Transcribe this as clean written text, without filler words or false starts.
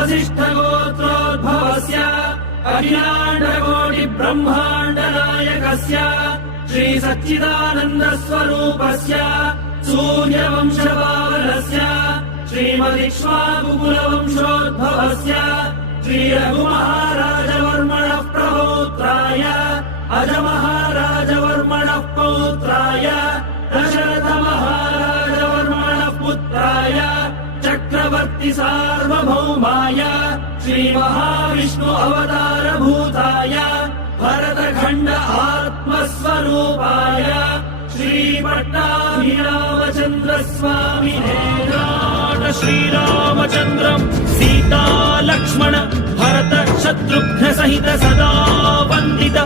वसिष्ठगोत्रोद्भवस्य अखिलाण्डकोटिब्रह्माण्डनायकस्य श्रीसच्चिदानन्दस्वरूपस्य सूर्यवंशपावनस्य श्रीमदिक्ष्वाकुकुलवंशोद्भवस्य श्रीरघुमहाराजवर्मणः प्रपौत्राय अजमहाराजवर्मणः पौत्राय दशरथमहाराजवर्मणः पुत्राय चक्रवर्ति सार्वभौमाय श्रीमहाविष्णु अवतारभूताय भरतखण्ड आत्मस्वरूपाय श्रीपट्टाभिरामचन्द्रस्वामिने श्रीरामचन्द्रम् सीता लक्ष्मण भरत शत्रुघ्न सहित सदा वन्दित